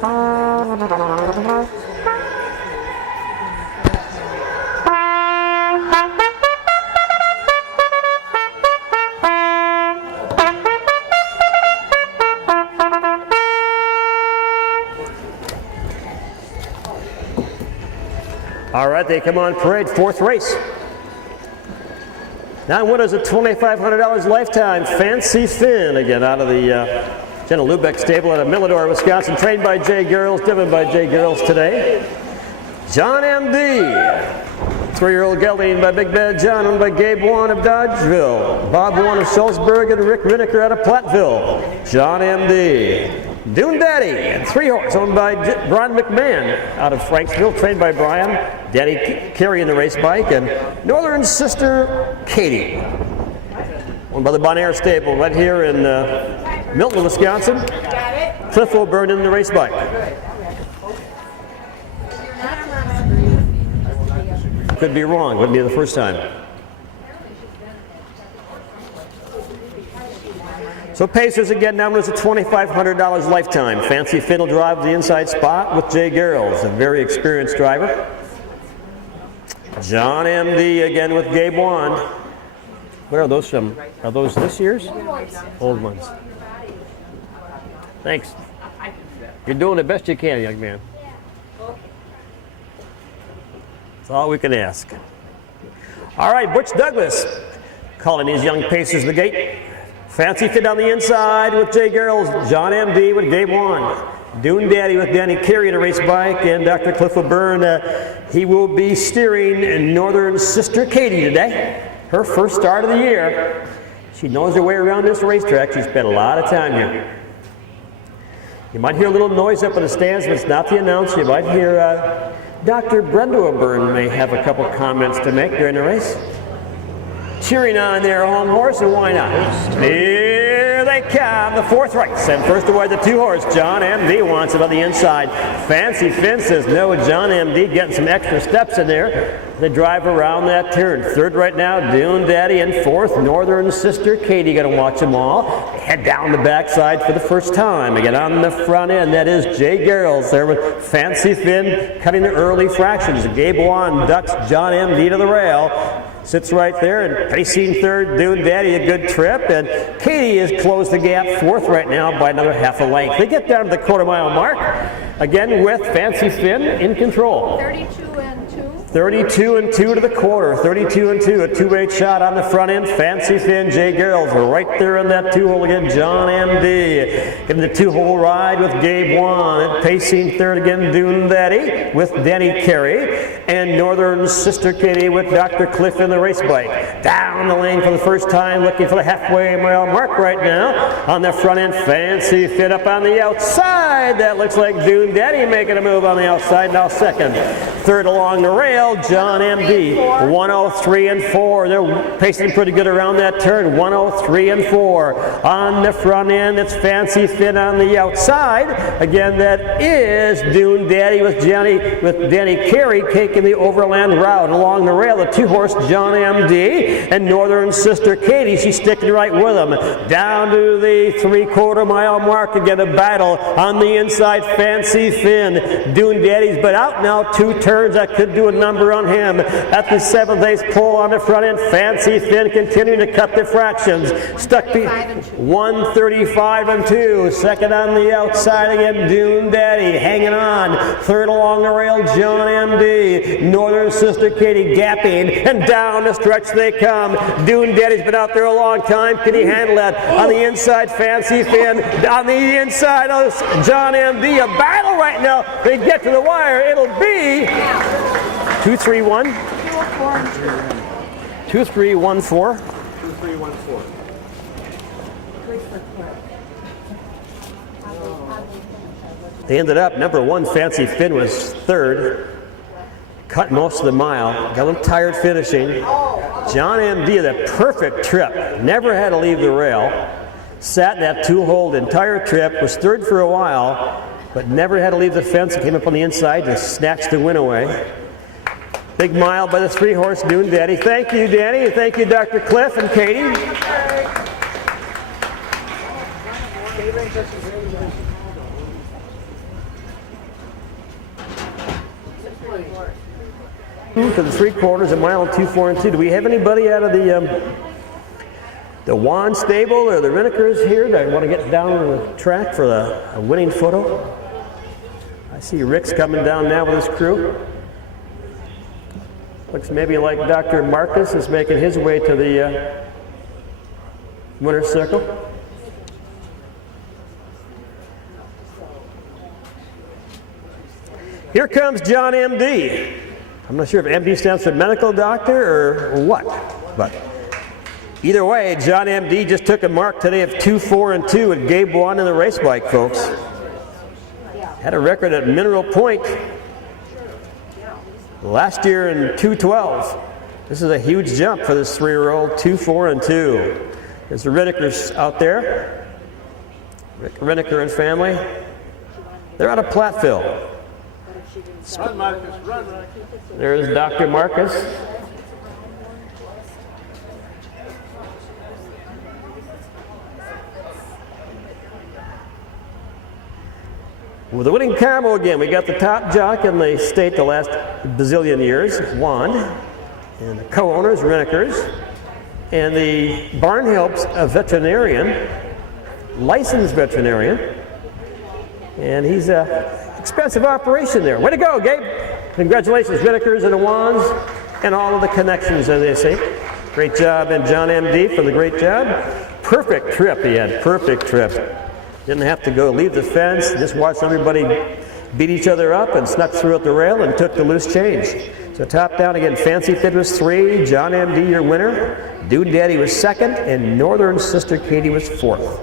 All right, they come on parade, fourth race. Now winners of $2,500 lifetime, Fancy Finn, again out of the Jenna Lubeck stable out of Milladore, Wisconsin, trained by JGarrels, driven by JGarrels today. John MD, 3-year-old gelding by Big Bad John, owned by GWand of Dodgeville, Bob Warren of Schultzburg, and Rick Rinneker out of Platteville. John MD. Dune Daddy, 3-horse, owned by Brian McMahon out of Franksville, trained by Brian. Daddy Carey in the race bike, and Northern Sister Katie, owned by the Bonaire stable right here in Milton, Wisconsin. Cliff O'Byrne in the race bike. Could be wrong, wouldn't be the first time. So Pacers again, now it's a $2,500 lifetime. Fancy Finn will drive the inside spot with JGarrels, a very experienced driver. John MD again with GWand. Where are those from? Are those this year's? Old ones. Thanks. You're doing the best you can, young man. That's all we can ask. All right, Butch Douglas calling these young Pacers the gate. Fancy Fit on the inside with JGarrels, John MD with GWand. Dune Daddy with Danny Carey in a race bike, and Dr. Cliff O'Byrne, he will be steering Northern Sister Katie today. Her first start of the year. She knows her way around this racetrack. She spent a lot of time here. You might hear a little noise up in the stands, but it's not the announcer. You might hear Dr. Brenda O'Byrne may have a couple comments to make during the race. Cheering on their home horse, and why not? Here they come, the fourth race. And first away, the 2-horse, John MD wants it on the inside. Fancy Finn says no. John MD getting some extra steps in there. They drive around that turn. Third right now, Dune Daddy, and fourth, Northern Sister Katie. Gonna watch them all. Head down the backside for the first time. Again, on the front end, that is JGarrels there with Fancy Finn cutting the early fractions. GWand ducks John MD to the rail. Sits right there, and pacing third, Dune Daddy, a good trip, and Katie has closed the gap fourth right now by another half a length. They get down to the quarter-mile mark, again with Fancy Finn in control. 32 and 2 to the quarter, 32 and 2, a 2-8 shot on the front end. Fancy Finn, JGarrels right there in that 2-hole again. John MD in the 2-hole ride with GWand. Pacing third again, Dune Daddy with Danny Carey, and Northern Sister Katie with Dr. Cliff in the race bike. Down the lane for the first time, looking for the halfway mile mark right now. On the front end, Fancy Finn up on the outside. That looks like Dune Daddy making a move on the outside, now second. Third along the rail, John MD, 103 and 4. They're pacing pretty good around that turn, 103 and 4. On the front end, it's Fancy Finn on the outside. Again, that is Dune Daddy with Danny Carey taking the overland route along the rail. The 2-horse, John MD, and Northern Sister Katie, she's sticking right with them. Down to the 3/4 mile mark, again a battle on the inside, Fancy Finn. Dune Daddy's but out now, 2 turns. That could do a number on him. At the 7th ace pull on the front end, Fancy Finn continuing to cut the fractions. Stuck to 135 and 2. Second on the outside again, Dune Daddy hanging on. Third along the rail, John MD. Northern Sister Katie gapping, and down the stretch they come. Dune Daddy's been out there a long time. Can he handle that? On the inside, Fancy Finn. On the inside of John MD. A battle right now. They get to the wire. It'll be 2-3-1. 2-3-1-4. 2-3-1-4. They ended up, number 1, Fancy Finn was third. Cut most of the mile. Got a little tired finishing. John MD, the perfect trip. Never had to leave the rail. Sat in that 2-hole the entire trip. Was third for a while, but never had to leave the fence. Came up on the inside to snatch the win away. Big mile by the 3-horse, Dune Daddy. Thank you, Danny, and thank you, Dr. Cliff and Katie. To the 3/4, a mile and 2, 4, and 2. Do we have anybody out of the Wand stable or the Renekers here that want to get down on the track for a winning photo? I see Rick's coming down now with his crew. Looks maybe like Dr. Marcus is making his way to the winner's circle. Here comes John MD. I'm not sure if MD stands for medical doctor or what, but either way, John MD just took a mark today of 2, 4, and 2 at JGarrels in the race bike, folks. Had a record at Mineral Point last year in 2:12. This is a huge jump for this 3-year-old, 2, 4, and 2. There's the Renekers out there. Rick Reneker and family. They're out of Platteville. Run, Marcus, run. There's Dr. Marcus. With the winning combo again, we got the top jock in the state the last bazillion years, Wand, and the co-owners, Renekers, and the barn helps a veterinarian, licensed veterinarian, and he's a expensive operation there. Way to go, Gabe! Congratulations, Renekers and the Wands, and all of the connections, as they say. Great job, and John MD for the great job. Perfect trip he had, perfect trip. Didn't have to go leave the fence, just watched everybody beat each other up and snuck through at the rail and took the loose change. So top down again, Fancy Fit was 3, John MD your winner, Dude Daddy was 2nd, and Northern Sister Katie was 4th.